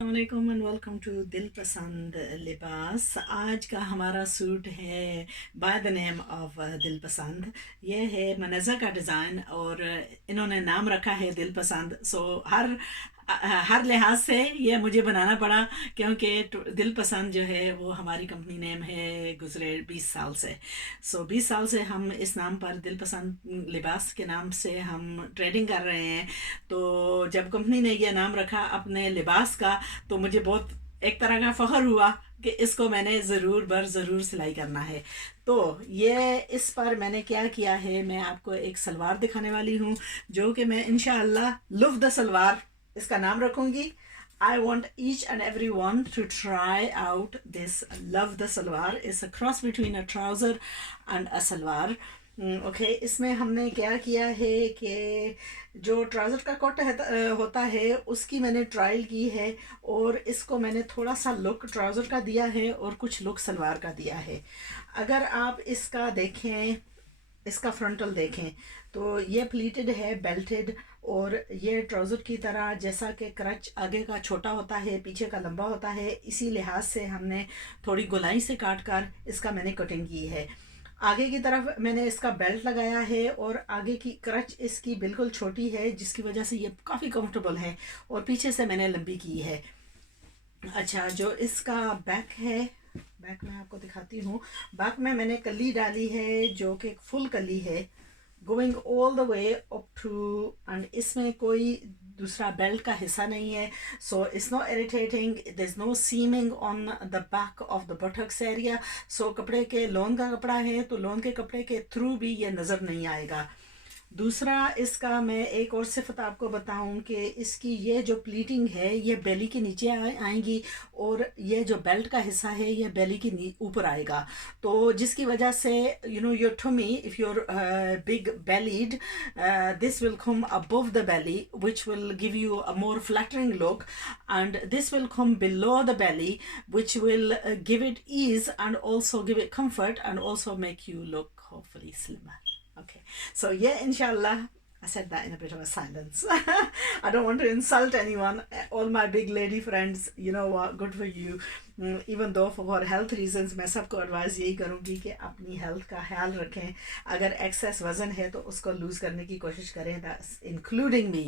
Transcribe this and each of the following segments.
वालेकुम and welcome to दिल पसंद लिबास। आज का हमारा सूट है बाय द नेम ऑफ दिल पसंद। ये है मनज़ा का डिज़ाइन और इन्होंने नाम रखा है दिल पसंद। सो हर लिहाज से ये मुझे बनाना पड़ा, क्योंकि दिल पसंद जो है वो हमारी कंपनी नेम है गुज़रे 20 साल से। 20 साल से हम इस नाम पर दिल पसंद लिबास के नाम से हम ट्रेडिंग कर रहे हैं। तो जब कंपनी ने यह नाम रखा अपने लिबास का, तो मुझे बहुत एक तरह का फ़ख्र हुआ कि इसको मैंने ज़रूर सिलाई करना है। तो ये इस पर मैंने क्या किया है, मैं आपको एक सलवार दिखाने वाली हूँ, जो कि मैं इंशाअल्लाह लुफ़ द सलवार इसका नाम रखूँगी। I want each and everyone to try out this Love the Salwar. It's a cross between a trouser and a salwar. Okay, इसमें हमने क्या किया है कि जो ट्राउज़र का कट होता है उसकी मैंने ट्रायल की है, और इसको मैंने थोड़ा सा लुक ट्राउज़र का दिया है और कुछ लुक सलवार का दिया है। अगर आप इसका देखें, इसका फ्रंटल देखें, तो ये प्लीटेड है, बेल्टेड, और ये ट्राउज़र की तरह जैसा कि क्रच आगे का छोटा होता है पीछे का लंबा होता है, इसी लिहाज से हमने थोड़ी गोलाई से काट कर इसका मैंने कटिंग की है। आगे की तरफ मैंने इसका बेल्ट लगाया है और आगे की क्रच इसकी बिल्कुल छोटी है, जिसकी वजह से ये काफ़ी कंफर्टेबल है, और पीछे से मैंने लंबी की है। अच्छा, जो इसका बैक है, बैक में आपको दिखाती हूँ। बैक में मैंने कली डाली है जो कि फुल कली है, going all the way up to, and इसमें कोई दूसरा बेल्ट का हिस्सा नहीं है। So it's not irritating, there is no seaming on the back of the buttocks area. So कपड़े के लोन का कपड़ा है तो लोन के कपड़े के थ्रू भी ये नज़र नहीं आएगा। दूसरा, इसका मैं एक और सिफत आपको बताऊं कि इसकी ये जो प्लीटिंग है ये बेली के नीचे आएंगी, और ये जो बेल्ट का हिस्सा है ये बेली के ऊपर आएगा। तो जिसकी वजह से your tummy, if you're big bellied, this will come above the belly, which will give you a more flattering look, and this will come below the belly, which will give it ease and also give it comfort and also make you look hopefully slimmer. Okay, so yeah, inshallah, I said that in a bit of a silence. I don't want to insult anyone. All my big lady friends, you know what, good for you. Even though for health reasons, मैं सबको एडवाइस यही करूँगी कि अपनी हेल्थ का ख्याल रखें। अगर एक्सेस वज़न है तो उसको लूज़ करने की कोशिश करें। That's including me.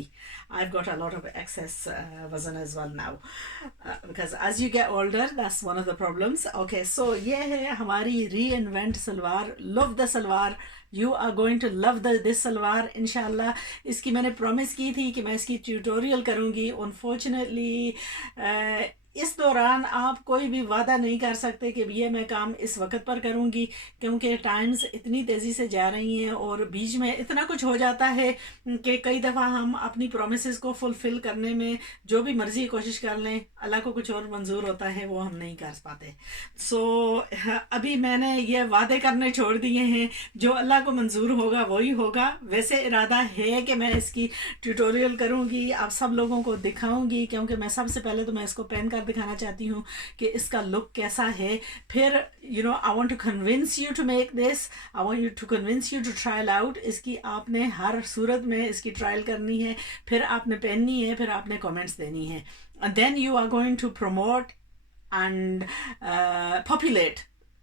I've got a lot of excess वज़न as well now, because as you get older, that's one of the problems. Okay, so ये है हमारी reinvent salwar, love the salwar. You are going to love this salwar इंशाल्लाह। इसकी मैंने प्रॉमिस की थी कि मैं इसकी ट्यूटोरियल करूँगी। अनफॉर्चुनेटली इस दौरान आप कोई भी वादा नहीं कर सकते कि ये मैं काम इस वक्त पर करूँगी, क्योंकि टाइम्स इतनी तेज़ी से जा रही हैं और बीच में इतना कुछ हो जाता है कि कई दफ़ा हम अपनी प्रोमिसेस को फुलफ़िल करने में जो भी मर्ज़ी कोशिश कर लें, अल्लाह को कुछ और मंजूर होता है, वो हम नहीं कर पाते। सो अभी मैंने ये वादे करने छोड़ दिए हैं, जो अल्लाह को मंजूर होगा वही होगा। वैसे इरादा है कि मैं इसकी ट्यूटोरियल करूँगी, आप सब लोगों को दिखाऊँगी, क्योंकि मैं सबसे पहले तो मैं इसको पहन कर दिखाना चाहती हूँ कि इसका लुक कैसा है। फिर I want to convince you to make this, I want you to convince you to trial out. इसकी आपने हर सूरत में इसकी ट्रायल करनी है, फिर आपने पहननी है, फिर आपने कमेंट्स देनी है, and then you are going to promote and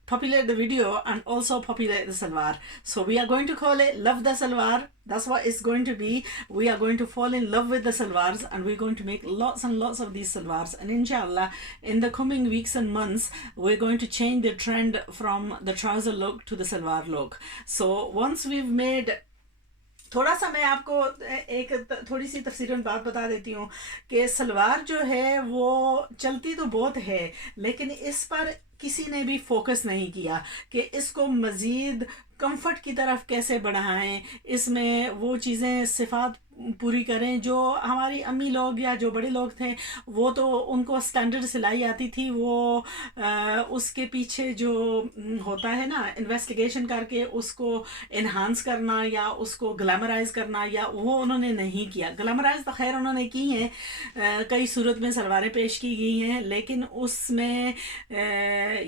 populate the video and also populate the salwar. So we are going to call it Love the Salwar. That's what it's going to be. We are going to fall in love with the salwars, and we're going to make lots and lots of these salwars, and inshallah in the coming weeks and months we're going to change the trend from the trouser look to the salwar look. So once we've made, थोड़ा सा मैं आपको एक थोड़ी सी तफसीरन बात बता देती हूँ कि सलवार जो है वो चलती तो बहुत है, लेकिन इस पर किसी ने भी फोकस नहीं किया कि इसको मज़ीद कंफर्ट की तरफ कैसे बढ़ाएं, इसमें वो चीज़ें सिफात पूरी करें जो हमारी अम्मी लोग या जो बड़े लोग थे वो तो उनको स्टैंडर्ड सिलाई आती थी, वो उसके पीछे जो होता है ना इन्वेस्टिगेशन करके उसको इन्हांस करना या उसको ग्लैमराइज करना, या वो उन्होंने नहीं किया। ग्लैमराइज तो खैर उन्होंने की हैं, कई सूरत में सलवारें पेश की गई हैं, लेकिन उसमें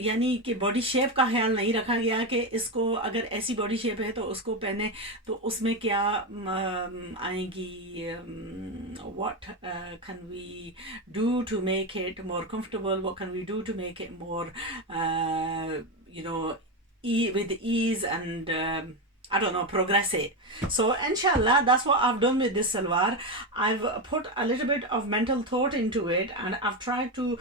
यानी कि बॉडी शेप का ख्याल नहीं रखा गया कि इसको अगर ऐसी बॉडी शेप है तो उसको पहने तो उसमें क्या आएंगी what can we do to make it more comfortable, what can we do to make it more you know, with ease and I don't know, progress it. So inshallah, that's what I've done with this salwar. I've put a little bit of mental thought into it, and I've tried to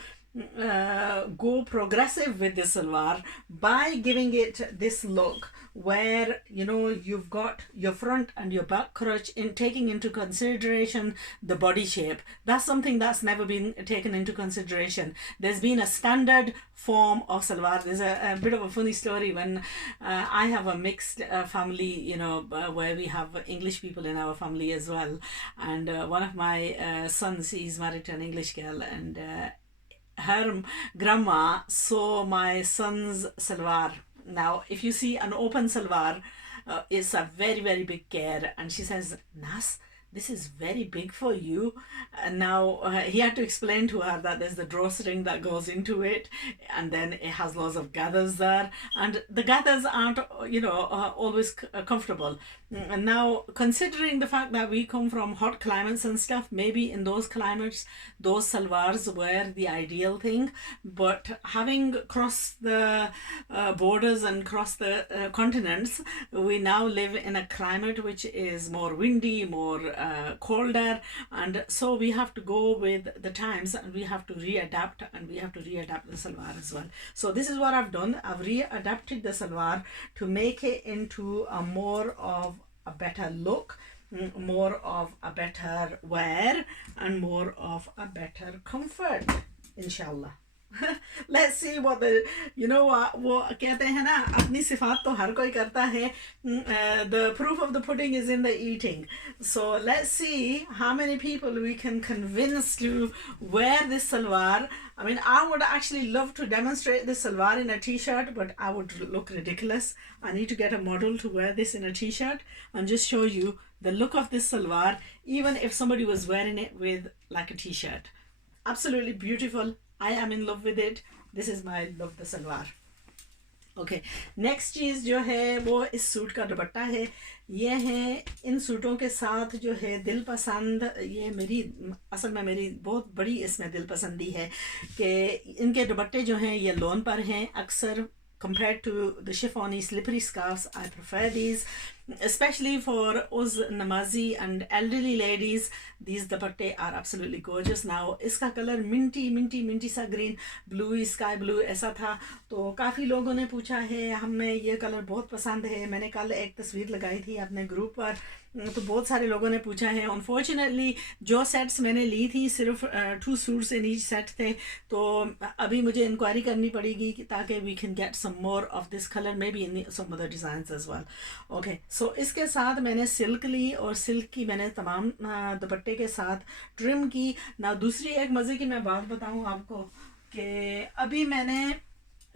go progressive with this salwar by giving it this look where, you know, you've got your front and your back crotch in taking into consideration the body shape. That's something that's never been taken into consideration. There's been a standard form of salwar. There's a bit of a funny story when I have a mixed family, you know, where we have English people in our family as well, and one of my sons, he's married to an English girl, and her grandma saw my son's salwar. Now, if you see an open salwar, it's a very big care, and she says, Nas, this is very big for you. And now he had to explain to her that there's the drawstring that goes into it, and then it has lots of gathers there, and the gathers aren't, you know, always comfortable. And now, considering the fact that we come from hot climates and stuff, maybe in those climates those salwars were the ideal thing, but having crossed the borders and crossed the continents, we now live in a climate which is more windy, more colder, and so we have to go with the times, and we have to readapt, and we have to readapt the salwar as well. So this is what I've done. I've readapted the salwar to make it into a more of a better look, more of a better wear, and more of a better comfort, inshallah. Let's see what the, you know, वो कहते हैं ना, अपनी सिफात तो हर कोई करता है. The proof of the pudding is in the eating. So let's see how many people we can convince to wear this salwar. I mean, I would actually love to demonstrate this salwar in a t-shirt, but I would look ridiculous. I need to get a model to wear this in a t-shirt and just show you the look of this salwar, even if somebody was wearing it with like a t-shirt. Absolutely beautiful. I am in love with it. This is my love the salwar. Okay, next चीज़ जो है वो इस सूट का दुपट्टा है. ये है इन सूटों के साथ जो है दिल पसंद. ये मेरी असल में मेरी बहुत बड़ी इसमें दिल पसंदी है कि इनके दुपट्टे जो हैं ये लोन पर हैं. अक्सर compared to the chiffony slippery scarves, I prefer these, especially for us namazi and elderly ladies. These dupatte are absolutely gorgeous. Now iska color minty सा green, blue sky blue ऐसा था, तो काफ़ी लोगों ने पूछा है, हमें ये कलर बहुत पसंद है. मैंने कल एक तस्वीर लगाई थी अपने ग्रुप पर, तो बहुत सारे लोगों ने पूछा है. अनफॉर्चुनेटली जो सेट्स मैंने ली थी सिर्फ 2 सूट्स इन ईच सेट थे, तो अभी मुझे इंक्वायरी करनी पड़ेगी ताकि we can get some more of this colour, maybe in some other designs as well. Okay, so इसके साथ मैंने सिल्क ली और सिल्क की मैंने तमाम दुपट्टे के साथ ट्रिम की. ना दूसरी एक मज़े की मैं बात बताऊँ आपको कि अभी मैंने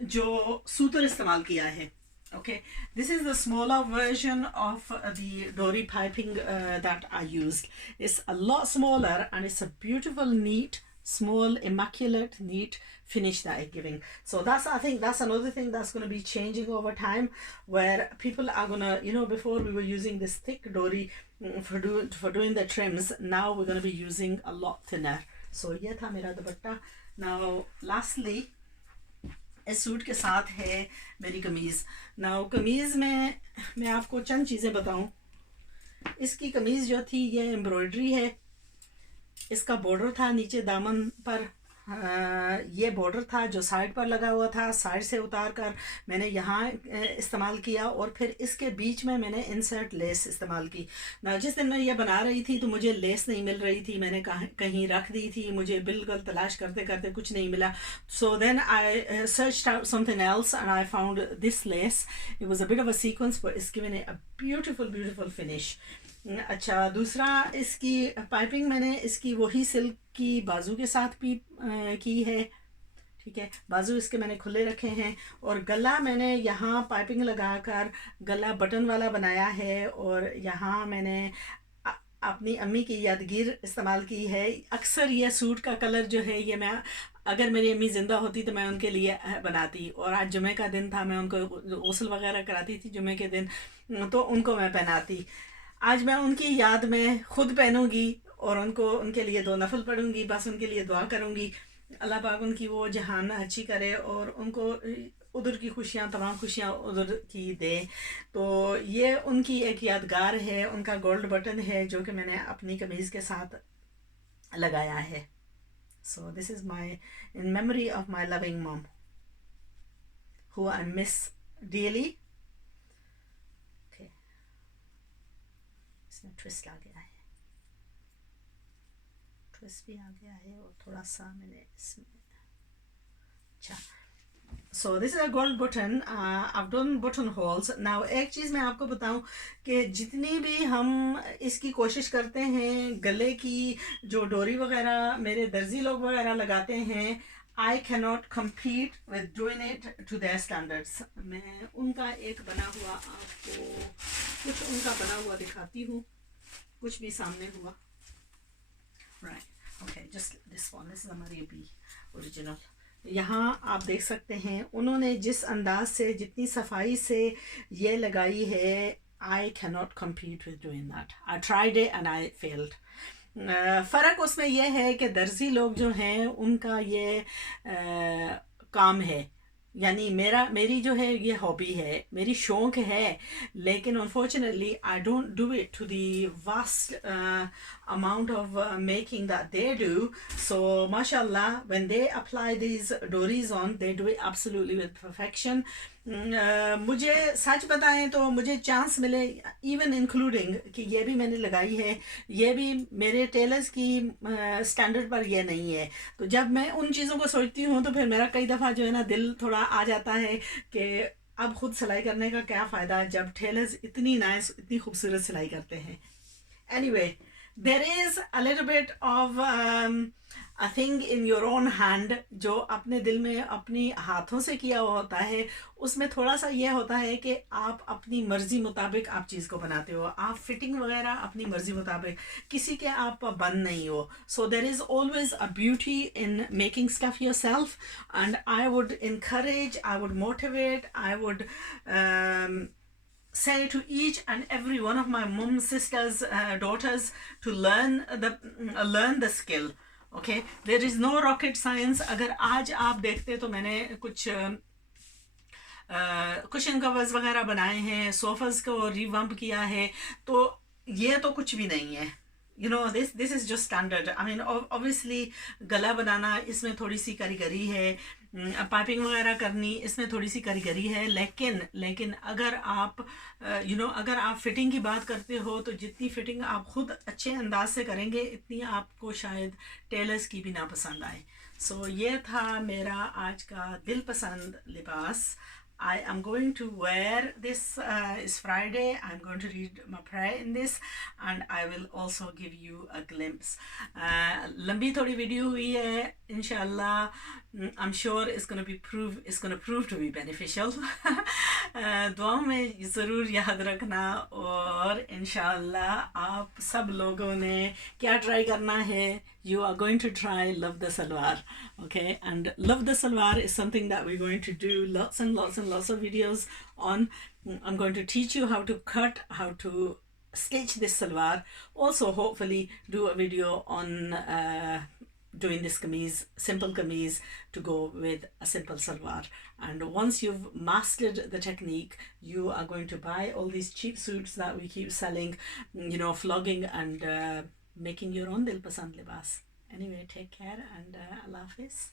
जो सूतर इस्तेमाल किया है. Okay, this is the smaller version of the dory piping that I used. It's a lot smaller and it's a beautiful, neat, small, immaculate, neat finish that it's giving. So that's, I think that's another thing that's going to be changing over time, where people are going to, you know, before we were using this thick dory for doing the trims. Now we're going to be using a lot thinner. So ये था मेरा दुपट्टा. Now lastly, इस सूट के साथ है मेरी कमीज़. नाउ कमीज़ में मैं आपको चंद चीज़ें बताऊं. इसकी कमीज़ जो थी ये एम्ब्रॉयडरी है. इसका बॉर्डर था नीचे दामन पर, ये बॉर्डर था जो साइड पर लगा हुआ था. साइड से उतार कर मैंने यहाँ इस्तेमाल किया और फिर इसके बीच में मैंने इंसर्ट लेस इस्तेमाल की. ना जिस दिन मैं ये बना रही थी तो मुझे लेस नहीं मिल रही थी. मैंने कहीं रख दी थी, मुझे बिल्कुल तलाश करते करते कुछ नहीं मिला. So then I searched out something else and I found this lace. It was a bit of a sequins but it's given a beautiful finish. अच्छा, दूसरा इसकी पाइपिंग मैंने इसकी वही सिल्क की बाजू के साथ भी की है. ठीक है, बाजू इसके मैंने खुले रखे हैं और गला मैंने यहाँ पाइपिंग लगाकर गला बटन वाला बनाया है. और यहाँ मैंने अपनी अम्मी की यादगीर इस्तेमाल की है. अक्सर ये सूट का कलर जो है ये मैं, अगर मेरी अम्मी ज़िंदा होती तो मैं उनके लिए बनाती. और आज जुमे का दिन था, मैं उनको गुस्ल वगैरह कराती थी जुमे के दिन, तो उनको मैं पहनाती. आज मैं उनकी याद में ख़ुद पहनूंगी और उनको उनके लिए 2 नफल पढ़ूंगी, बस उनके लिए दुआ करूंगी। अल्लाह पाक उनकी वो जहान अच्छी करे और उनको उधर की खुशियाँ, तमाम खुशियाँ उधर की दे। तो ये उनकी एक यादगार है, उनका गोल्ड बटन है जो कि मैंने अपनी कमीज़ के साथ लगाया है। So this is my in memory of my loving mom who I miss daily. Okay, इसमें ट्विस्ट आ गया है, ट्विस्ट भी आ गया है और थोड़ा सा मैंने इसमें, अच्छा। So this is a gold button. I've done button holes now. एक चीज़ मैं आपको बताऊं कि जितनी भी हम इसकी कोशिश करते हैं, गले की जो डोरी वगैरह मेरे दर्जी लोग वगैरह लगाते हैं, I can not compete with doing it to their standards. मैं उनका एक बना हुआ आपको कुछ उनका बना हुआ दिखाती हूँ, कुछ भी सामने हुआ। Right, okay, just this one, this is हमारी बी ओरिजिनल। यहाँ आप देख सकते हैं उन्होंने जिस अंदाज से, जितनी सफाई से ये लगाई है, आई can not compete with doing that. I tried it and I failed. फ़र्क उसमें यह है कि दर्जी लोग जो हैं उनका ये काम है, यानी मेरी जो है ये हॉबी है, मेरी शौक़ है, लेकिन unfortunately I don't do it to the vast amount of making that they do. So mashallah, when they apply these dories on, they do it absolutely with perfection. मुझे सच बताएं तो मुझे चांस मिले, इवन इंक्लूडिंग कि ये भी मैंने लगाई है, ये भी मेरे टेलर्स की स्टैंडर्ड पर ये नहीं है। तो जब मैं उन चीज़ों को सोचती हूँ तो फिर मेरा कई दफ़ा जो है ना दिल थोड़ा आ जाता है कि अब ख़ुद सिलाई करने का क्या फ़ायदा जब टेलर्स इतनी नाइस, इतनी खूबसूरत सिलाई करते हैं। Anyway, there is a little bit of a thing in your own hand जो अपने दिल में अपनी हाथों से किया हुआ होता है, उसमें थोड़ा सा ये होता है कि आप अपनी मर्ज़ी मुताबिक आप चीज़ को बनाते हो, आप फिटिंग वगैरह अपनी मर्ज़ी मुताबिक, किसी के आप बंद नहीं हो। So there is always a beauty in making stuff yourself, and I would encourage, I would motivate, I would say to each and every one of my mom, sisters, daughters to learn the skill. Okay, there is no rocket science. अगर आज आप देखते तो मैंने कुछ cushion covers वगैरह बनाए हैं, सोफ़ास को रिवम्प किया है, तो ये तो कुछ भी नहीं है। You know, this is just standard. I mean, obviously गला बनाना इसमें थोड़ी सी कारीगरी है, पाइपिंग वगैरह करनी इसमें थोड़ी सी कारीगरी है, लेकिन अगर आप अगर आप फिटिंग की बात करते हो तो जितनी फिटिंग आप खुद अच्छे अंदाज से करेंगे, इतनी आपको शायद टेलर्स की भी ना पसंद आए। सो ये था मेरा आज का दिल पसंद लिबास। I am going to wear this, is Friday, I'm going to read my prayer in this, and I will also give you a glimpse. लंबी थोड़ी वीडियो हुई है, इंशाल्लाह I'm sure it's going to prove to be beneficial. दुआओं में ज़रूर याद रखना, और इंशाल्लाह आप सब लोगों ने क्या ट्राई करना है, you are going to try Love the Salwar. Okay, and Love the Salwar is something that we're going to do lots and lots and lots of videos on. I'm going to teach you how to cut, how to stitch this salwar. Also hopefully do a video on doing this kameez, simple kameez to go with a simple salwar. And once you've mastered the technique, you are going to buy all these cheap suits that we keep selling, flogging and making your own dil pasand libas. Anyway, take care and Allah Hafiz.